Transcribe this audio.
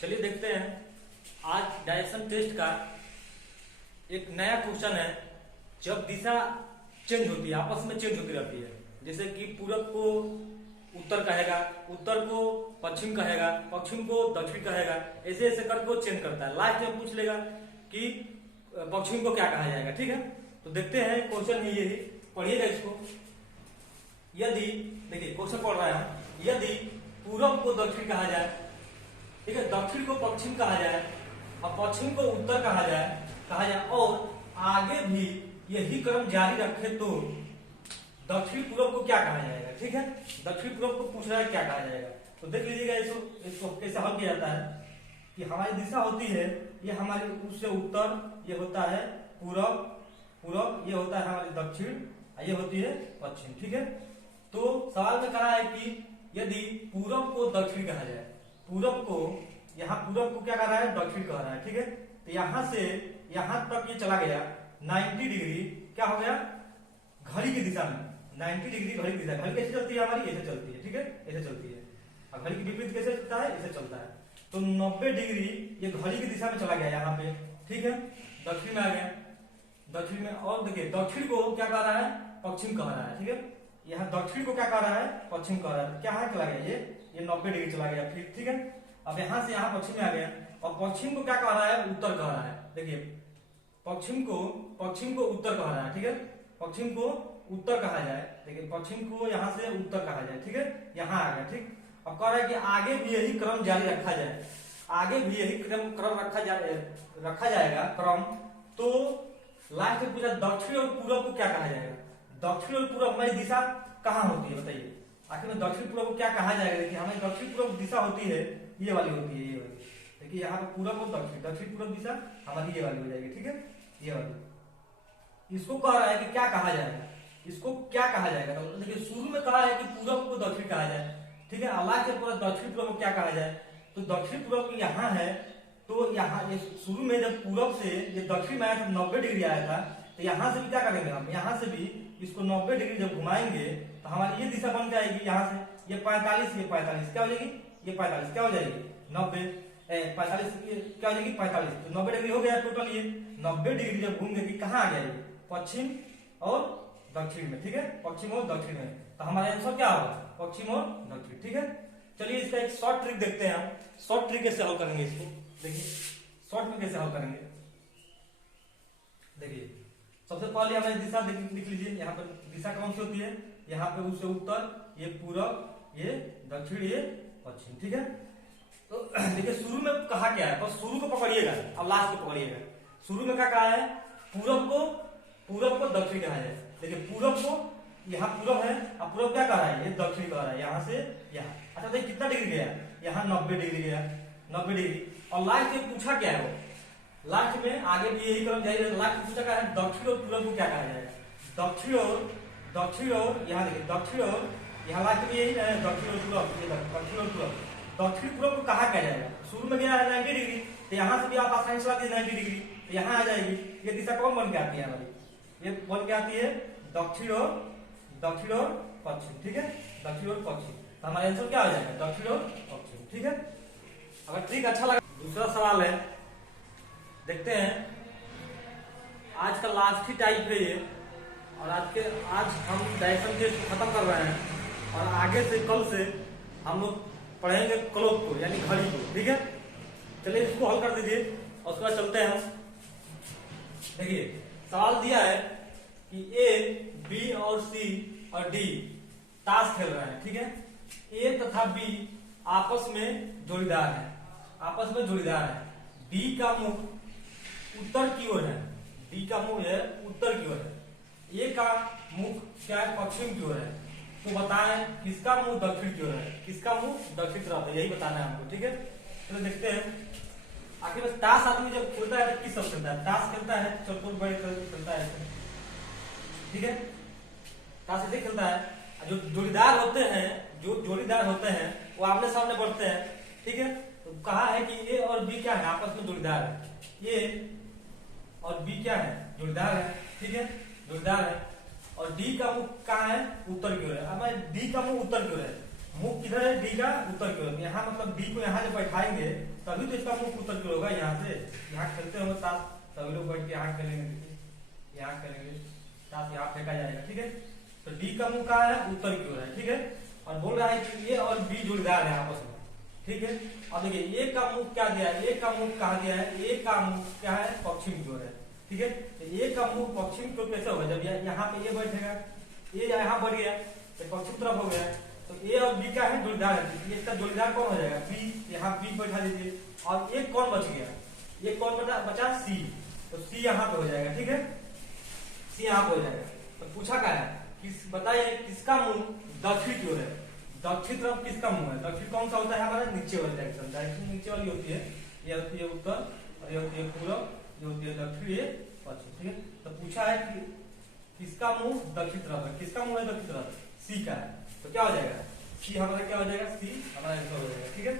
चलिए देखते हैं आज डायरेक्शन टेस्ट का एक नया क्वेश्चन है। जब दिशा चेंज होती है, आपस में चेंज होती रहती है, जैसे कि पूरब को उत्तर कहेगा, उत्तर को पश्चिम कहेगा, पश्चिम को दक्षिण कहेगा, ऐसे ऐसे करके वो चेंज करता है। लास्ट में पूछ लेगा कि पश्चिम को क्या कहा जाएगा। ठीक है, तो देखते हैं क्वेश्चन है ये, पढ़िएगा इसको। यदि देखिए क्वेश्चन पढ़ रहा है, यदि पूरब को दक्षिण कहा जाए, ठीक है, दक्षिण को पश्चिम कहा जाए और पश्चिम को उत्तर कहा जाए और आगे भी यही क्रम जारी रखे तो दक्षिण पूर्व को क्या कहा जाएगा। ठीक है, दक्षिण पूर्व को पूछ रहा है क्या कहा जाएगा। तो देख लीजिएगा इसको कैसे हल किया जाता है कि हमारी दिशा होती है, ये हमारे उससे उत्तर, ये होता है पूरब, ये होता है हमारी दक्षिण, ये होती है पश्चिम। ठीक है, तो सवाल में कहा है कि यदि पूरब को दक्षिण कहा जाए, पूरब को यहाँ पूरब को क्या कह रहा है, दक्षिण कह रहा है। ठीक है, तो यहाँ से यहाँ तक ये चला गया 90 डिग्री, क्या हो गया, घड़ी की दिशा में 90 डिग्री घड़ी की दिशा। घड़ी कैसे चलती है हमारी, ऐसे चलती है। ठीक है, ऐसे चलती है। और घड़ी की विपरीत कैसे चलता है, ऐसे चलता है। तो 90 डिग्री ये घड़ी की दिशा में चला गया यहाँ पे। ठीक है, दक्षिण में आ गया, दक्षिण में। और देखिए दक्षिण को क्या कह रहा है, पश्चिम कह रहा है। ठीक है, यहाँ दक्षिण को क्या कह रहा है, पश्चिम कह रहा है। क्या है, चला गया ये 90 डिग्री चला गया फिर। ठीक है, अब यहाँ से यहाँ पश्चिम में आ गया और पश्चिम को क्या कह रहा है, उत्तर कह रहा है। देखिए पश्चिम को उत्तर कह रहा है। ठीक है, पश्चिम को उत्तर कहा जाए, देखिए पश्चिम को यहाँ से उत्तर कहा जाए। ठीक है, यहाँ आ गया। ठीक, अब कह रहा है कि आगे भी यही क्रम जारी रखा जाए, आगे भी यही क्रम रखा जाएगा क्रम। तो लास्ट में पूछा दक्षिण और पूर्व को क्या कहा जाएगा। दक्षिण और पूर्व हमारी दिशा कहाँ होती है, बताइए। आखिर में दक्षिण पूर्व को क्या कहा जाएगा। देखिए हमारी दक्षिण पूर्व दिशा होती है, ये वाली होती है, ये वाली। देखिए यहाँ पे पूरब और दक्षिण पूर्व दिशा हमारी ये वाली हो जाएगी। ठीक है, ये वाली। इसको कह रहा है कि क्या कहा जाएगा, इसको क्या कहा जाएगा। तो देखिए शुरू में कहा है कि पूरब को दक्षिण कहा जाए। ठीक है, अल्लाह के पूरा दक्षिण पूर्व को क्या कहा जाए। तो दक्षिण पूर्व यहाँ है, तो यहाँ ये शुरू में जब पूरब से ये दक्षिण में आया था 90 डिग्री आया था, तो यहाँ से भी क्या करेंगे हम, यहाँ से भी इसको 90 डिग्री जब घुमाएंगे तो हमारी ये दिशा बन जाएगी। यहाँ से ये 45, ये 45 क्या हो जाएगी, ये 45 क्या हो जाएगी, 90 45 क्या हो जाएगी 45। तो 90 डिग्री हो गया टोटल। ये 90 डिग्री जब घूम गए कहाँ आ गया, ये पश्चिम और दक्षिण में। ठीक है, पश्चिम और दक्षिण में। तो हमारा आंसर क्या होगा, पश्चिम और दक्षिण। ठीक है, चलिए इसका एक शॉर्ट ट्रिक देखते हैं हम। शॉर्ट ट्रिक कैसे हल करेंगे इसको, देखिए शॉर्ट में कैसे हल करेंगे। देखिए सबसे पहले हमें दिशा लिख लीजिए। यहाँ पर दिशा कौन सी होती है, यहाँ पे उससे उत्तर, ये पूरब, ये दक्षिण, ये पश्चिम। ठीक है, तो देखिए शुरू में कहा क्या है, बस शुरू को पकड़िएगा और लास्ट को पकड़िएगा। शुरू में क्या कहा है, पूरब को दक्षिण कहा जाए। देखिए पूरब को यहाँ पूरब है और पूरब क्या कह रहा है, ये दक्षिण कह रहा है, यहाँ से यहाँ। अच्छा देखिए कितना डिग्री गया, यहाँ 90 डिग्री गया, 90 डिग्री। और लास्ट में पूछा क्या है, वो लास्ट में आगे भी यही क्रम जारी रहेगा। लास्ट में पूछा क्या है, दक्षिण और पूरब को क्या कहा जाएगा। दक्षिण और यहाँ देखिए दक्षिण और यहाँ लास्ट में यही है, दक्षिण और पूरब, ये दक्षिण और पूरब। दक्षिण पूर्व को कहा क्या जाएगा, शुरू में गया है 90 डिग्री, तो यहाँ से भी आप आसानी से 90 डिग्री, तो यहाँ आ जाएगी। ये दिशा कौन बन के आती है हमारी, ये बन के आती है दक्षिण और पश्चिम। ठीक है, दक्षिण और पश्चिम। तो हमारा आंसर क्या हो जाएगा, दक्षिण और पश्चिम। ठीक है, अगर ट्रिक अच्छा लगा। दूसरा सवाल है, देखते हैं। आज का लास्ट ही टाइप है ये, और आज हम डायरेक्शन टेस्ट खत्म कर रहे हैं और आगे से कल से हम लोग पढ़ेंगे क्लॉक को, यानी घड़ी को। ठीक है, चलिए इसको हल कर दीजिए और उसके बाद चलते हैं हम। देखिए सवाल दिया है कि ए, बी और सी और डी ताश खेल रहे हैं। ठीक है, ए तथा बी आपस में जोड़ीदार है। डी का मुख उत्तर की ओर है, डी का मुख है उत्तर की ओर है, ए का मुख क्या है, पश्चिम की ओर है। तो बताएं किसका मुंह दक्षिण की ओर है, किसका मुंह दक्षिण तरफ है, यही बताना है हमको। ठीक है, तो देखते हैं। आखिर में ताश आदमी जब खेलता है तो किस सब खेलता है, ताश खेलता है चतुर बड़े खेलता है। ठीक है, ताश ऐसे खेलता है। जो जोड़ीदार होते हैं वो आमने सामने बढ़ते हैं। ठीक है, तो कहा है कि ए और बी क्या है, आपस में जोड़ीदार है। ए और बी क्या है, जोड़ीदार है। ठीक है, जोड़ीदार है। और डी का मुख कहाँ है, उत्तर की ओर है। अब डी का मुख उत्तर की ओर है, मुख किधर है, डी का उत्तर की ओर। यहाँ मतलब डी को यहाँ जब बैठाएंगे तभी तो इसका मुख उत्तर की ओर होगा। यहाँ से यहाँ खेलते होंगे साथ, सभी लोग बैठ के यहाँ खेलेंगे, यहाँ खेलेंगे साथ, यहाँ फेंका जाएगा, ठीक है। तो डी का मुख कहाँ है, उत्तर की ओर है, ठीक है। और बोल रहा है कि ए और बी जोड़ीदार है आपस में, ठीक है। अब देखिए ए का मुख क्या दिया है, ए का मुख कहा दिया है, ए का मुख क्या है, पश्चिम की ओर है, ठीक है। तो ए का मुख पश्चिम की ओर कैसे होगा, जब यहाँ पे ए बैठेगा, ए यहाँ बढ़ गया तो पश्चिम तरफ हो गया। तो ए और बी का है जोड़ीदार है, इसका जोड़ीदार कौन हो जाएगा, बी। यहाँ बी बैठा दीजिए और एक कौन बच गया, एक कौन बचा सी, तो सी यहाँ पे हो जाएगा, ठीक है। सी यहाँ पे हो जाएगा। तो पूछा क्या है, बताइए किसका मुंह दक्षिण की ओर है, दक्षिण तरफ किसका मुंह है। दक्षिण कौन सा होता है हमारा, नीचे वाली डायरेक्शन, डायरेक्शन नीचे वाली होती है, ये होती है उत्तर और ये होती है पूरब, ये होती है दक्षिण, ये पश्चिम, ठीक है। तो पूछा है कि किसका मुंह दक्षिण तरफ है, किसका मुंह है दक्षिण तरफ, सी का है। तो क्या हो जाएगा, सी हमारा क्या हो जाएगा, सी हमारा आंसर हो जाएगा, ठीक है।